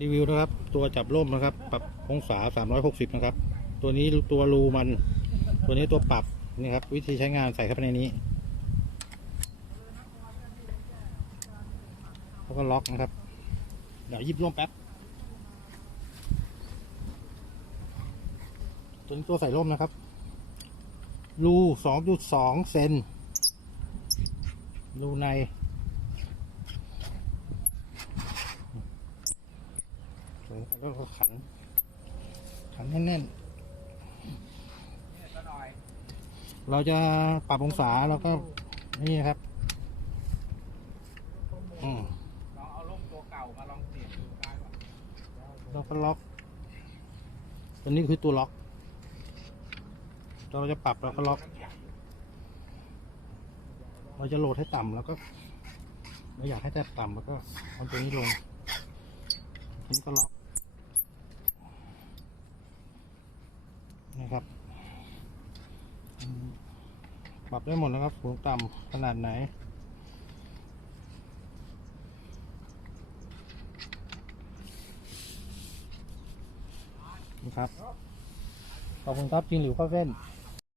รีวิวนะครับ ตัวจับร่มนะครับ ปรับองศา 360 นะครับ ตัวนี้ตัวรูมัน ตัวนี้ตัวปรับนี่ครับ วิธีใช้งานใส่เข้าไปในนี้แล้วก็ล็อกนะครับ เดี๋ยวยิบร่มแป๊บ ตัวนี้ตัวใส่ร่มนะครับ รู 2.2 เซนรูใน แล้วก็ขัน ขันแน่นๆเราจะปรับองศาแล้วก็นี่นะครับอืมลองเอาล่มตัวเก่ามาลองเปลี่ยนดูได้ก่อนเราก็ล็อก ตัวนี้คือตัวล็อก เราจะปรับเราก็ล็อก เราจะโหลดให้ต่ำแล้วก็เราอยากให้แต่ต่ำแล้วก็เอาตัวนี้ลงทีนี้ก็ล็อก นะครับปรับได้หมดนะครับสูงต่ำขนาดไหนนะครับขอบคุณครับจริงหรือข้าวเส้น